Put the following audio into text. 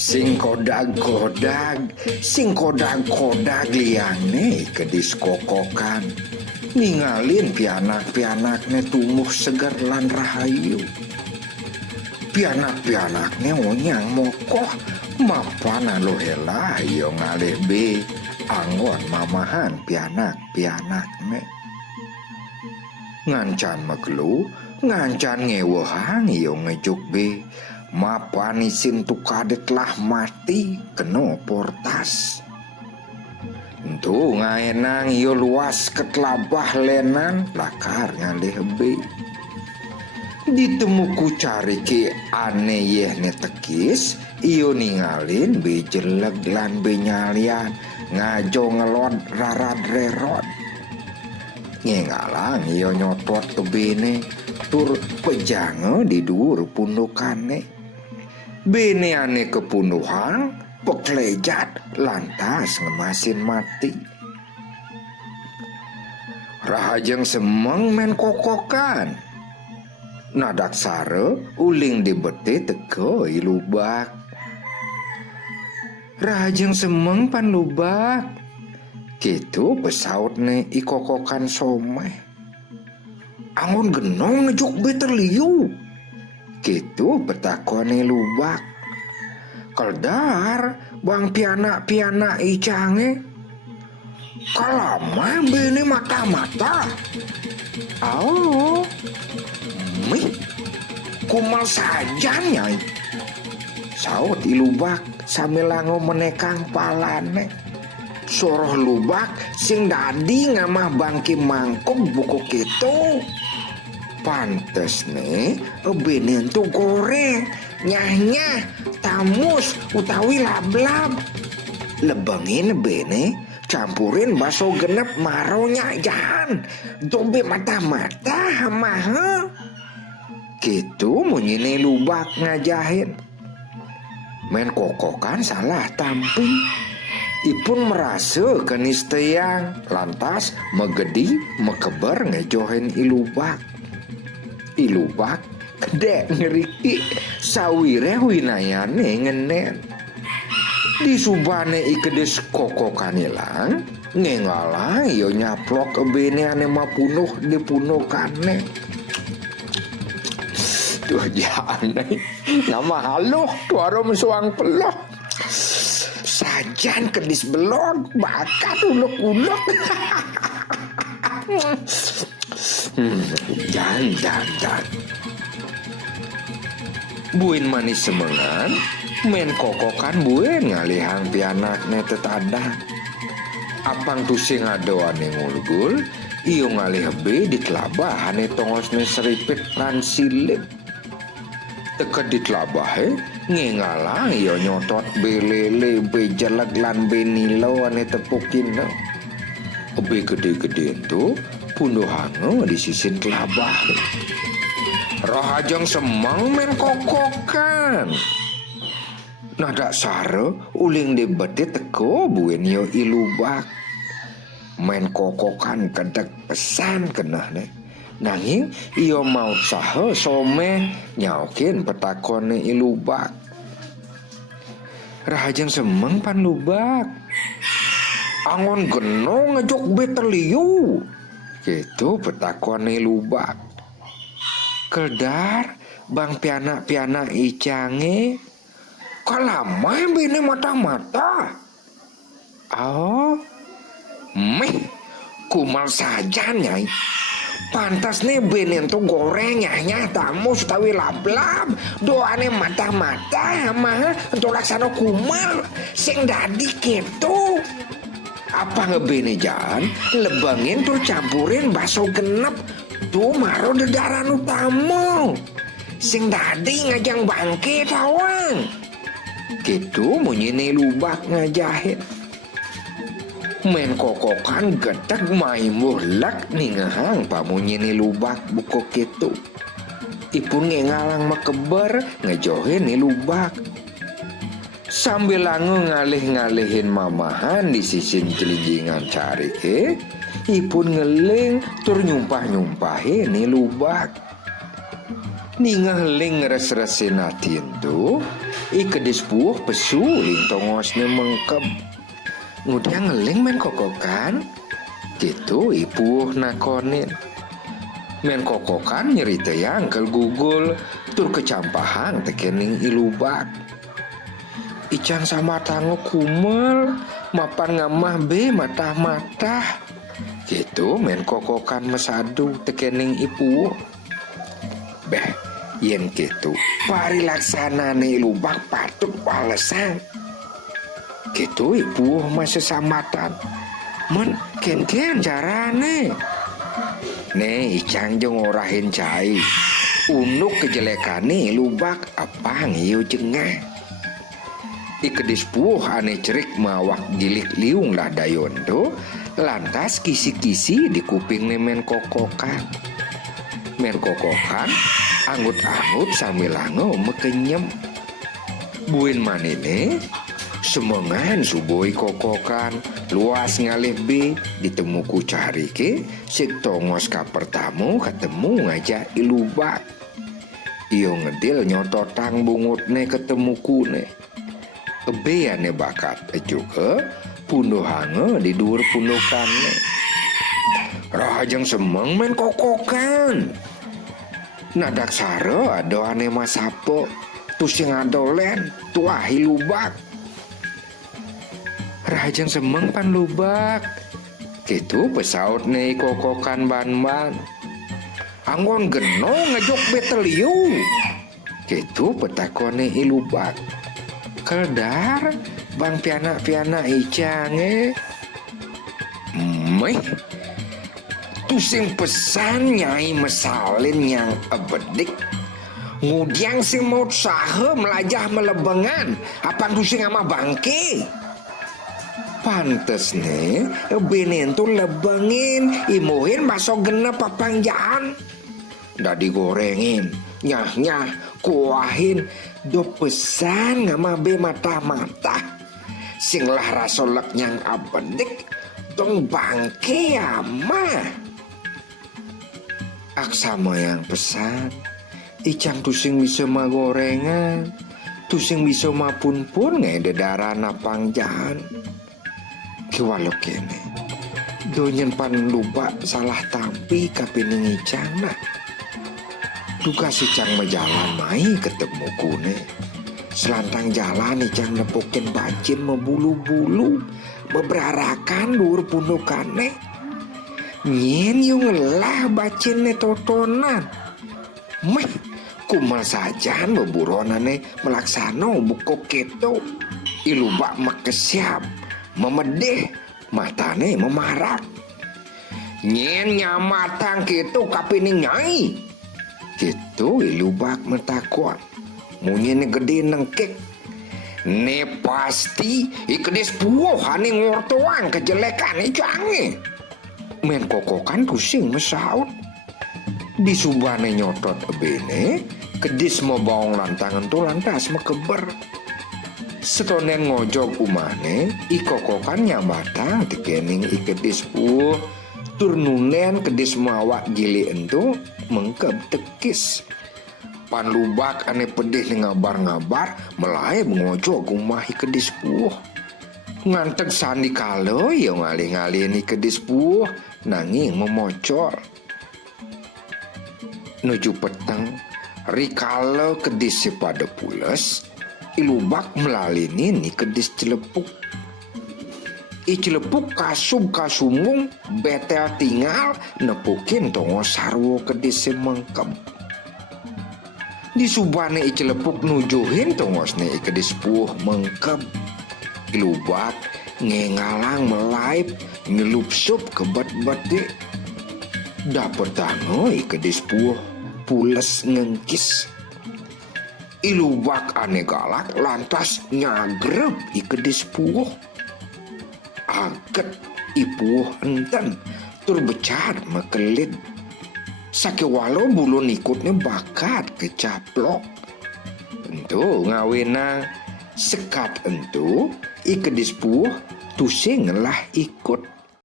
Sing kodag liane kedis kokokan ningalin pianak-pianakne tumuh seger lan rahayu. Pianak-pianakne onyang mokoh mapana lo helah yo ngalih be anggon mamahan pianak-pianakne. Ngancan meglu, ngancan ngewehang yo ngejuk be mapanisin tu kadet lah mati keno portas. Entu ngaenang yo luas ketlabah lenan lakar ngalih be. Ditemuku cari ke ane yeh ne tekis iyo ningalin be jeleg lan be nyalian ngajo ngelon rarad rerod. Ngengalang iyo nyotot ke bene tur pejange di dur pundukane. Bene ane kepunduhan peklejat lantas ngemasin mati. Rahajeng semeng men kokokan. Nadak sare uling dibete teko ilubak. Rahajeng semeng pan lubak. Kitu pesaut ne ikokokan someh. Angon genong ngejuk be terliu. Kitu petakone lubak. Keldar bang pianak-pianak icange. Kalama bene mata-mata. Oh, mih, kumal saja nyai. Saut ilubak sambil lango menekang palane. Soroh lubak sing dadi ngamah bangki mangkok buku kitu. Pantes nih bene tu goreng nyah-nyah tamus utawi lab-lab. Lebengin bene campurin baso genep maronya jahan dobe mata-mata mah. Gitu munyine lubak ngajahin. Men kokokan salah tamping. Ipun merasa kenis teyang lantas megedi mekeber ngejohin ilubak. Ilubak kedek ngeriki sawire winayane ngenen. Di subane ikedes kokokan ilang ngengalang yo nyaplok bene ane mapunuh dipunukane. Tuh jane nama haluh tuaro mesuang peloh. Sajan kedis belon bakat uluk-uluk. Dan buin manis semengan men kokokan buin ngalihang pianakne tetadang. Apang tusing adoane ngulgul iyo ngalih be ditlabahane tongosne seripit lan silip. Teka ditlabahe ngengalang iyo nyotot belele be jeleg lan be nilo ane tepukin. Be gede-gede itu punduhange di sisin kelabah. Rahajeng semang men kokokan. Nadak sare uling dibete teko buen yo ilubak. Men kokokan kedek pesan kenah ne. Nanging iyo mau sahe some nyaukin petakone ilubak. Rahajeng semeng pan lubak. Angon genong ngejok be terliu. Gitu petakone lubak. Keldar bang pianak-pianak icange. Kalama bene mata-mata. Oh, meh, kumal saja nyai. Pantas nih bene tu goreng nyahnya tamu sutawi lab-lab. Doane mata-mata mah untuk laksana kumal sing dadi gitu. Apa ngebene jalan lebangin tuh campurin baso genep tuh maro dedaran utamu sing dadi ngajang bangke tawang. Gitu munyine lubak ngajahit. Men kokokan gedeg mai muhlak ningahang pamunyine lubak buko gitu. Ipun ngengalang mekeber ngejohin ni lubak. Sambil langu ngalih-ngalihin mamahan di sisin jelinjingan cari ke. Ipun ngeling tur nyumpah-nyumpahin ni lubak. Ningah ling res-resin atin tuh Ikedis puh pesu lintongosnya mengkep. Ngudia ngeling men kokokan. Gitu ipuh nakonin. Men kokokan nyerita yang ke Google tur kecampahan tekening ilubak. Ican sama tango kumel mapan ngamah be matah-matah. Gitu men kokokan mesadu tekening ipuh. Beh, yen gitu pari laksanane ilubak patut walesan. Gitu ipuh masa samatan. Men ken-ken carane. Nih icang jeng orahin cai. Unuk kejelekane lubak apang iyo jengah. Ikedis puh ane cerik mawak gilik liung lah dayondo. Lantas kisi-kisi di kuping men kokokan. Men kokokan anggut-anggut sambil lango mekenyem. Buin manine semengan suboi kokokan luas ngalih be ditemu ku cari ke sik tongos ka pertamu ketemu ngajak ilubak. Iyo ngedil nyototang bungutne ketemu kune. Kebeane bakat juga punduh hange di dur pundukanne. Rahajeng semeng men kokokan. Nadak sare adoane masapo tusing adolen tuah ilubak. Rahajeng semeng pan lubak. Gitu pesaut nih kokokan ban-ban. Anggon geno ngejok beteliu. Gitu petakone ilubak. Keldar bang piana-piana icange. Meh. Tusing pesan nyai mesalin yang ebedik. Ngudiang sing mau sahe melajah melebengan. Apang tusing ama bangke. Pantes nih, benen tuh lebengin, imuhin masuk genep papangjaan. Dah digorengin, nyah-nyah, kuahin, do pesan ngama be mata-mata. Singlah rasolek yang abedik, tong bangke ama. Aksama yang pesan, icang tusing bisa magorengan, tusing bisa mapun-pun ngede darah napangjahan. Kiwalo kene donyen pan lupa salah tampi kapining icang nah. Duga si cang majalan mai ketemu kune. Selantang jalan icang nepukin bacin membulu-bulu beberarakan dur pundukane. Nyen yung lah bacinne totonan. Meh kumal sajan beburonane melaksano bukok keto. Ilubak makesiap memedeh matane memarak. Nyen nyamatang gitu kapining nyai. Gitu ilubak metakon. Munyene gede nengkek. Ne pasti ikedis puoh ane ngortoan kejelekan icange. Men kokokan kusing mesaut. Disubane nyotot ebene. Kedis mau baong lantangan tuh lantas mekeber. Setonen ngojok umane ikokokan nyambatang tekening ikedis puh turnunen kedis mawak gili entu mengkep tekis. Pan lubak ane pedih ngabar-ngabar melai ngojok umah ikedis puh. Ngantek sandi kalo yo ngalih-ngalih ikedis puh nanging memocor. Nuju peteng rikalo kedis pada pules. Ilubak melalini ni kedis celepuk. Cilepuk kasum-kasumung betel tinggal nepukin tongo sarwo kedis mengkem. Disubane cilepuk nujuhin tongosne kedis puh mengkem. Ilubak ngengalang melaip ngelupsup kebet-bete. Dapet tango kedis puh pules ngengkis. Ilubak ane galak lantas nyagrep ikedis puh. Aget ipuh enten tur becar mekelid. Sakiwalo bulun ikutnya bakat kecaplok. Entu ngawena sekat entu ikedis puh tusing lah ikut.